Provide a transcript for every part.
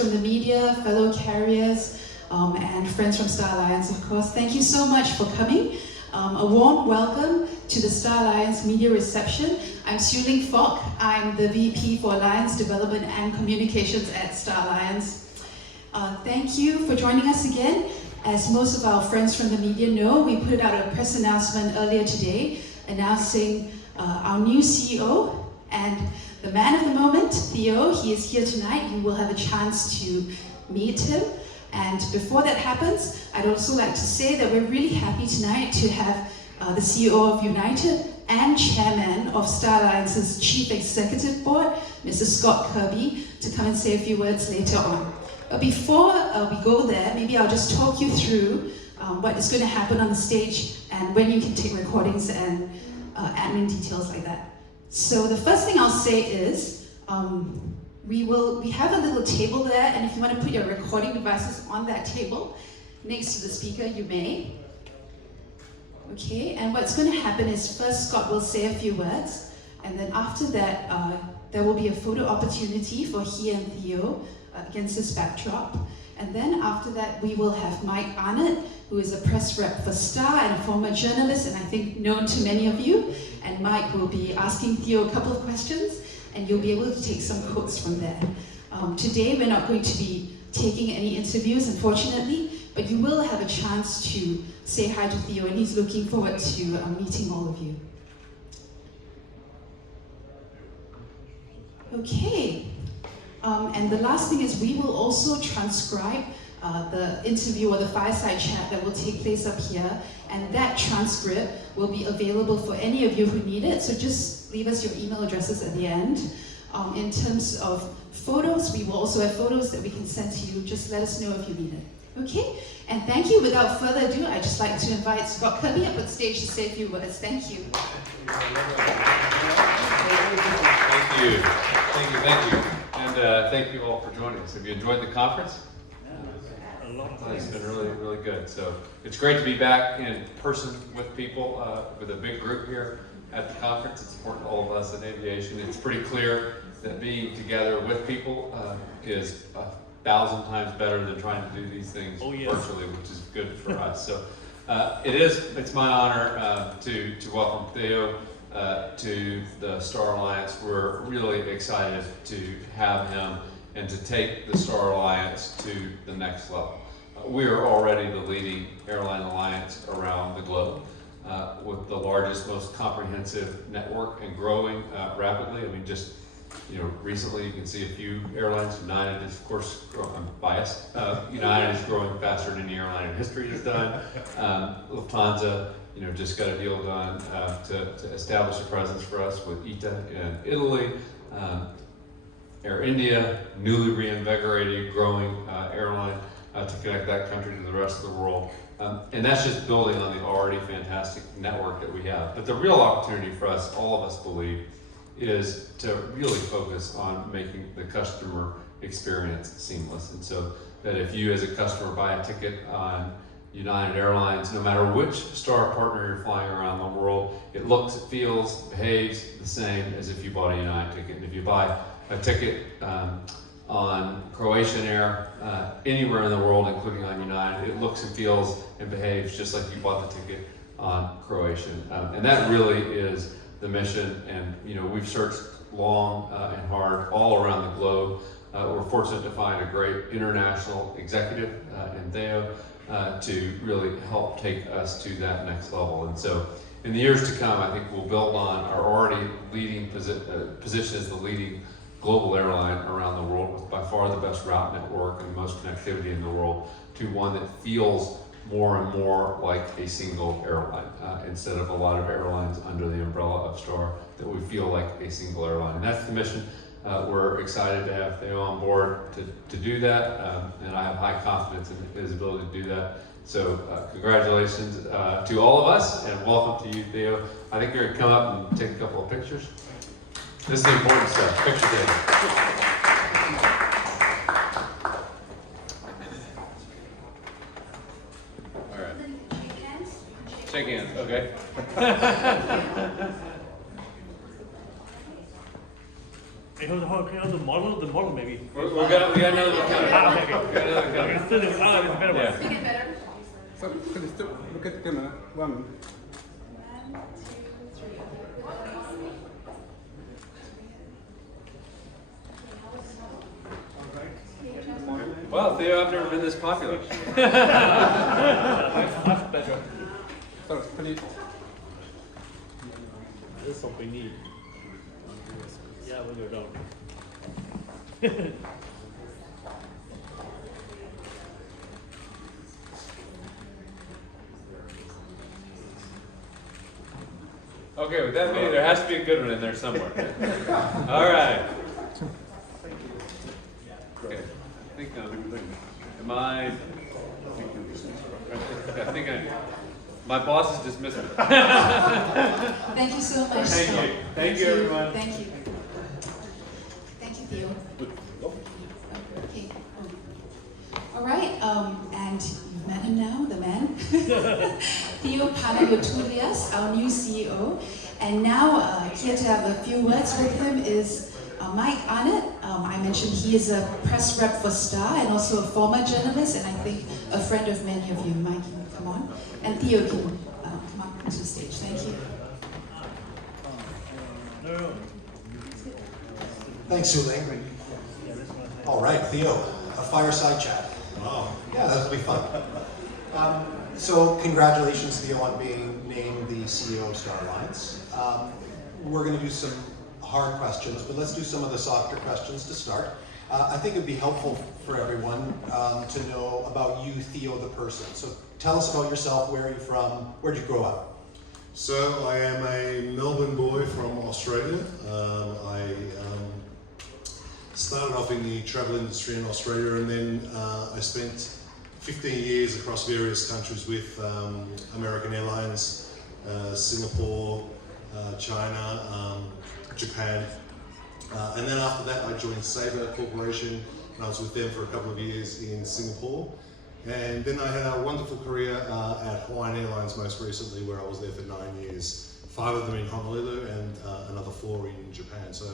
from the media, fellow carriers, and friends from Star Alliance, of course. Thank you so much for coming. A warm welcome to the Star Alliance media reception. I'm Siu Ling Fok. I'm the VP for Alliance Development and Communications at Star Alliance. Thank you for joining us again. As most of our friends from the media know, we put out a press announcement earlier today announcing our new CEO and the man of the moment, Theo. He is here tonight. You will have a chance to meet him. And before that happens, I'd also like to say that we're really happy tonight to have the CEO of United and Chairman of Star Alliance's Chief Executive Board, Mr. Scott Kirby, to come and say a few words later on. But before we go there, maybe I'll just talk you through what is going to happen on the stage and when you can take recordings and admin details like that. So the first thing I'll say is, we have a little table there, and if you want to put your recording devices on that table next to the speaker, you may. Okay, and what's going to happen is first Scott will say a few words, and then after that, there will be a photo opportunity for he and Theo against this backdrop. And then after that, we will have Mike Arnott, who is a press rep for Star and a former journalist, and I think known to many of you. And Mike will be asking Theo a couple of questions, and you'll be able to take some quotes from there. Today, we're not going to be taking any interviews, unfortunately, but you will have a chance to say hi to Theo, and he's looking forward to meeting all of you. Okay. And the last thing is we will also transcribe the interview or the fireside chat that will take place up here, and that transcript will be available for any of you who need it, so just leave us your email addresses at the end. In terms of photos, we will also have photos that we can send to you. Just let us know if you need it. Okay? And thank you. Without further ado, I'd just like to invite Scott Kirby up on stage to say a few words. Thank you. Thank you. And thank you all for joining us. Have you enjoyed the conference? It's been really good. So it's great to be back in person with people, with a big group here at the conference. It's important to all of us in aviation. It's pretty clear that being together with people is 1,000 times better than trying to do these things virtually, which is good for us. So it's my honor to welcome Theo to the Star Alliance. We're really excited to have him and to take the Star Alliance to the next level. We are already the leading airline alliance around the globe, with the largest, most comprehensive network and growing rapidly. I mean, just recently you can see a few airlines. United is, of course, I'm biased. United is growing faster than any airline in history has done. Lufthansa, just got a deal done to establish a presence for us with ITA in Italy. Air India, newly reinvigorated, growing airline to connect that country to the rest of the world. And that's just building on the already fantastic network that we have. But the real opportunity for us, all of us believe, is to really focus on making the customer experience seamless. And so that if you as a customer buy a ticket on United Airlines, no matter which Star partner you're flying around the world, it looks, it feels, behaves the same as if you bought a United ticket. And if you buy a ticket on Croatian Air anywhere in the world, including on United, it looks and feels and behaves just like you bought the ticket on Croatian. And that really is the mission. And we've searched long and hard all around the globe. We're fortunate to find a great international executive in Theo to really help take us to that next level. And so in the years to come, I think we'll build on our already leading position as the leading global airline around the world with by far the best route network and the most connectivity in the world to one that feels more and more like a single airline instead of a lot of airlines under the umbrella of Star, that we feel like a single airline. And that's the mission. We're excited to have Theo on board to do that, and I have high confidence in his ability to do that. So congratulations to all of us, and welcome to you, Theo. I think you're going to come up and take a couple of pictures. This is the important stuff, picture day. All right. Shake hands, okay. the model maybe. We got another one coming. Okay. We got another coming. It's still, it's better. Yeah. Make it better. So, please look at the camera. 1 minute. 1, 2, 3. Well, Theo, I've never been this popular. Much better. So, please. This is what we need. Yeah, we'll go down. Okay, with that many, there has to be a good one in there somewhere. All right. Okay. I think am I think my boss is dismissing it. Thank you so much. Thank you. Thank you, everyone. Thank you. Thank you, Theo. Okay. All right, and you've met him now, the man. Theo Panagiotoulias, our new CEO. And now, here to have a few words with him is Mike Arnott. I mentioned he is a press rep for Star and also a former journalist, and I think a friend of many of you. Mike, you can come on. And Theo can come on to the stage. Thank you. Thanks, Suling. All right, Theo, a fireside chat. Oh, yeah, that'll be fun. So congratulations, Theo, on being named the CEO of Star Alliance. We're going to do some hard questions, but let's do some of the softer questions to start. I think it'd be helpful for everyone to know about you, Theo, the person. So tell us about yourself. Where are you from? Where'd you grow up? So I am a Melbourne boy from Australia. I started off in the travel industry in Australia, and then I spent 15 years across various countries with American Airlines, Singapore, China, Japan. And then after that I joined Sabre Corporation, and I was with them for a couple of years in Singapore. And then I had a wonderful career at Hawaiian Airlines most recently, where I was there for 9 years, 5 of them in Honolulu and another 4 in Japan. So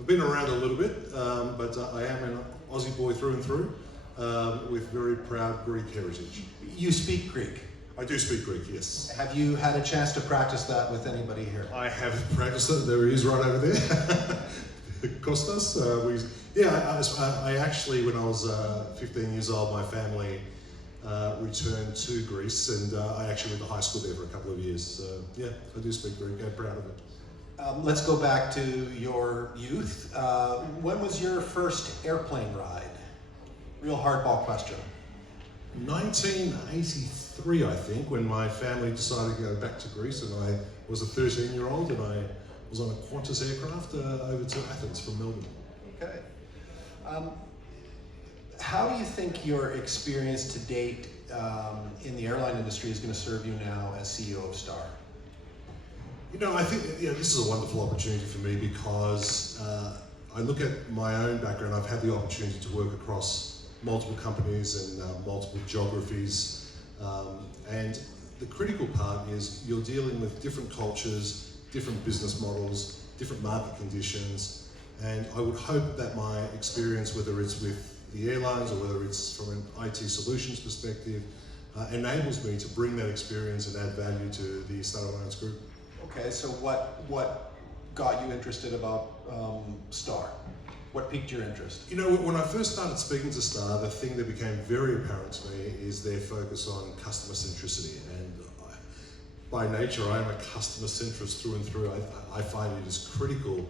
I've been around a little bit, but I am an Aussie boy through and through, with very proud Greek heritage. You speak Greek. I do speak Greek, yes. Have you had a chance to practice that with anybody here? I have practiced it. There he is right over there. Kostas. I actually, when I was 15 years old, my family returned to Greece, and I actually went to high school there for a couple of years. So yeah, I do speak Greek. I'm proud of it. Let's go back to your youth. When was your first airplane ride? Real hardball question. 1983, I think, when my family decided to go back to Greece, and I was a 13-year-old, and I was on a Qantas aircraft over to Athens from Melbourne. Okay. How do you think your experience to date in the airline industry is going to serve you now as CEO of Star? You know, I think this is a wonderful opportunity for me because I look at my own background. I've had the opportunity to work across multiple companies and multiple geographies, and the critical part is you're dealing with different cultures, different business models, different market conditions, and I would hope that my experience, whether it's with the airlines or whether it's from an IT solutions perspective, enables me to bring that experience and add value to the Star Alliance Group. Okay, so what got you interested about Star? What piqued your interest? You know, when I first started speaking to Star, the thing that became very apparent to me is their focus on customer centricity. And by nature, I am a customer centrist through and through. I find it is critical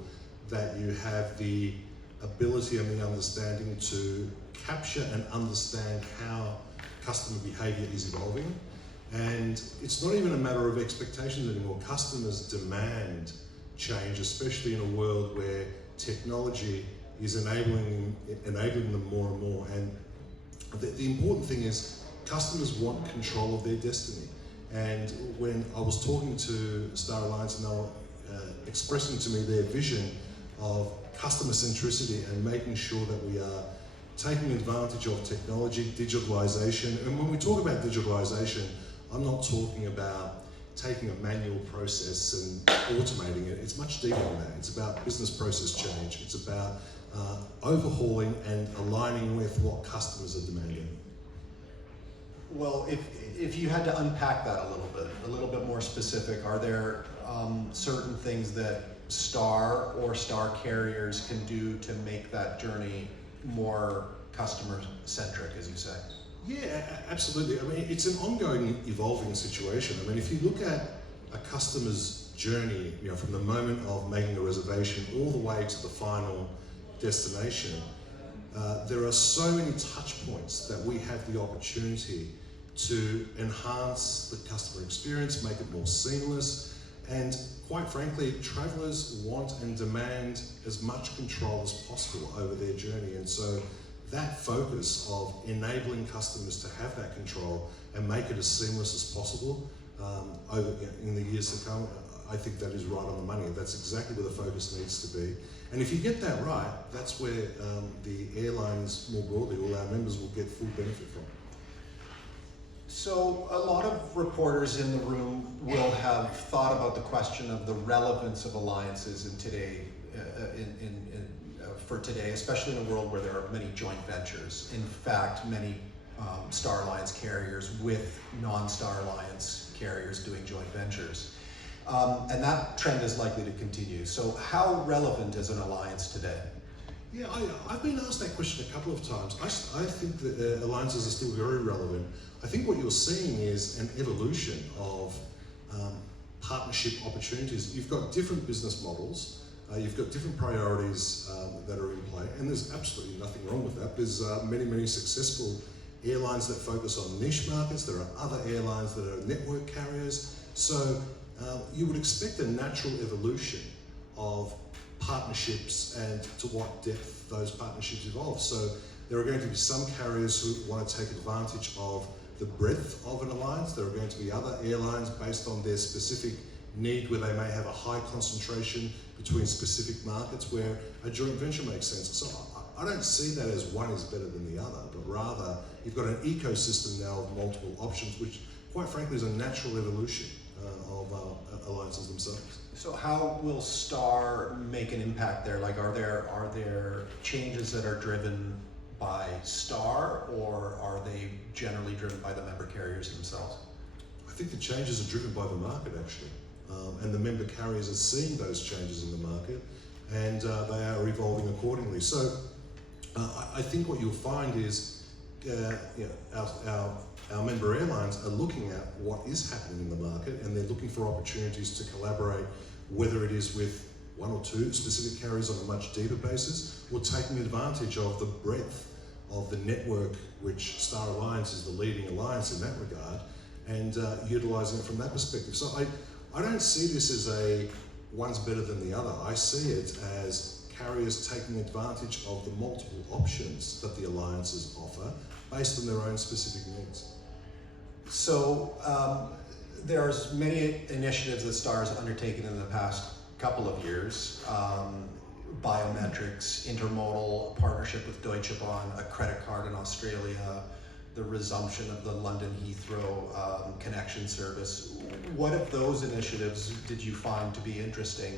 that you have the ability and the understanding to capture and understand how customer behavior is evolving. And it's not even a matter of expectations anymore. Customers demand change, especially in a world where technology is enabling them more and more. And the important thing is customers want control of their destiny. And when I was talking to Star Alliance and they were expressing to me their vision of customer centricity and making sure that we are taking advantage of technology, digitalization. And when we talk about digitalization, I'm not talking about taking a manual process and automating it. It's much deeper than that. It's about business process change. It's about overhauling and aligning with what customers are demanding. Well, if you had to unpack that a little bit more specific, are there certain things that Star or Star carriers can do to make that journey more customer-centric, as you say? Yeah, absolutely. I mean, it's an ongoing, evolving situation. I mean, if you look at a customer's journey, you know, from the moment of making a reservation all the way to the final destination, there are so many touch points that we have the opportunity to enhance the customer experience, make it more seamless, and quite frankly, travellers want and demand as much control as possible over their journey. And so that focus of enabling customers to have that control and make it as seamless as possible in the years to come, I think that is right on the money. That's exactly where the focus needs to be. And if you get that right, that's where the airlines more broadly, all our members will get full benefit from. So a lot of reporters in the room will have thought about the question of the relevance of alliances in today, for today, especially in a world where there are many joint ventures. In fact, many Star Alliance carriers with non-Star Alliance carriers doing joint ventures. And that trend is likely to continue. So how relevant is an alliance today? Yeah, I've been asked that question a couple of times. I think that alliances are still very relevant. I think what you're seeing is an evolution of partnership opportunities. You've got different business models, you've got different priorities that are in play, and there's absolutely nothing wrong with that. There's many successful airlines that focus on niche markets. There are other airlines that are network carriers. So you would expect a natural evolution of partnerships and to what depth those partnerships evolve. So there are going to be some carriers who want to take advantage of the breadth of an alliance. There are going to be other airlines based on their specific need where they may have a high concentration between specific markets where a joint venture makes sense. So I don't see that as one is better than the other, but rather you've got an ecosystem now of multiple options, which quite frankly is a natural evolution of alliances themselves. So how will Star make an impact there? Like, are there changes that are driven by Star, or are they generally driven by the member carriers themselves? I think the changes are driven by the market actually, and the member carriers are seeing those changes in the market, and they are evolving accordingly. So I think what you'll find is our member airlines are looking at what is happening in the market, and they're looking for opportunities to collaborate, whether it is with one or two specific carriers on a much deeper basis, or taking advantage of the breadth of the network, which Star Alliance is the leading alliance in that regard, and utilising it from that perspective. So I don't see this as a one's better than the other. I see it as carriers taking advantage of the multiple options that the alliances offer based on their own specific needs. So there's many initiatives that Star has undertaken in the past couple of years. Biometrics, intermodal, partnership with Deutsche Bahn, a credit card in Australia, the resumption of the London Heathrow connection service. What of those initiatives did you find to be interesting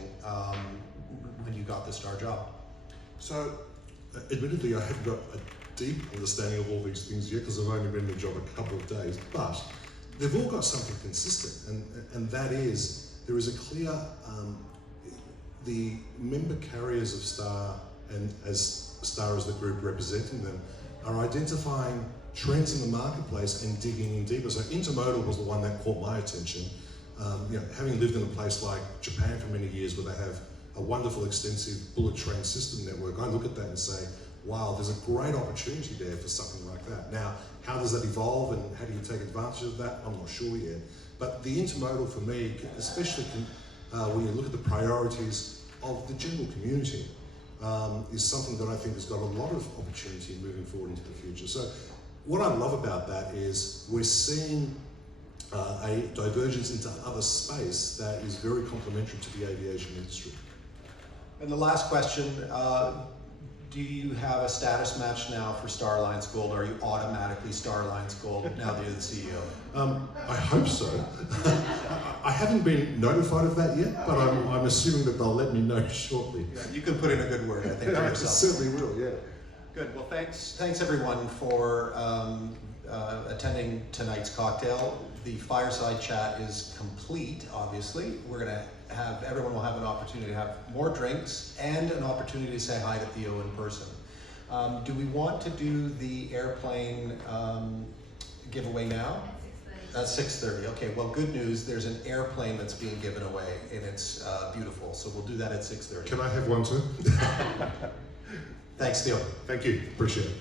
when you got the Star job? So, admittedly, I haven't got a deep understanding of all these things yet because I've only been in the job a couple of days, but they've all got something consistent, and that is there is a clear, the member carriers of Star, and as Star as the group representing them, are identifying trends in the marketplace and digging in deeper. So intermodal was the one that caught my attention. Having lived in a place like Japan for many years where they have a wonderful extensive bullet train system network, I look at that and say, wow, there's a great opportunity there for something like that. Now, how does that evolve and how do you take advantage of that? I'm not sure yet. But the intermodal for me, especially when you look at the priorities of the general community, is something that I think has got a lot of opportunity moving forward into the future. So what I love about that is we're seeing a divergence into other space that is very complementary to the aviation industry. And the last question, do you have a status match now for Star Alliance Gold? Are you automatically Star Alliance Gold now that you're the CEO? I hope so. I haven't been notified of that yet, but I'm assuming that they'll let me know shortly. Yeah, you can put in a good word, I think, for I yourself. certainly will, yeah. Good. Well, thanks everyone for attending tonight's cocktail. The fireside chat is complete. Obviously, everyone will have an opportunity to have more drinks and an opportunity to say hi to Theo in person. Do we want to do the airplane giveaway now? That's 6:30. Okay. Well, good news. There's an airplane that's being given away, and it's beautiful. So we'll do that at 6:30. Can I have one too? Thanks, Theo. Thank you. Appreciate it.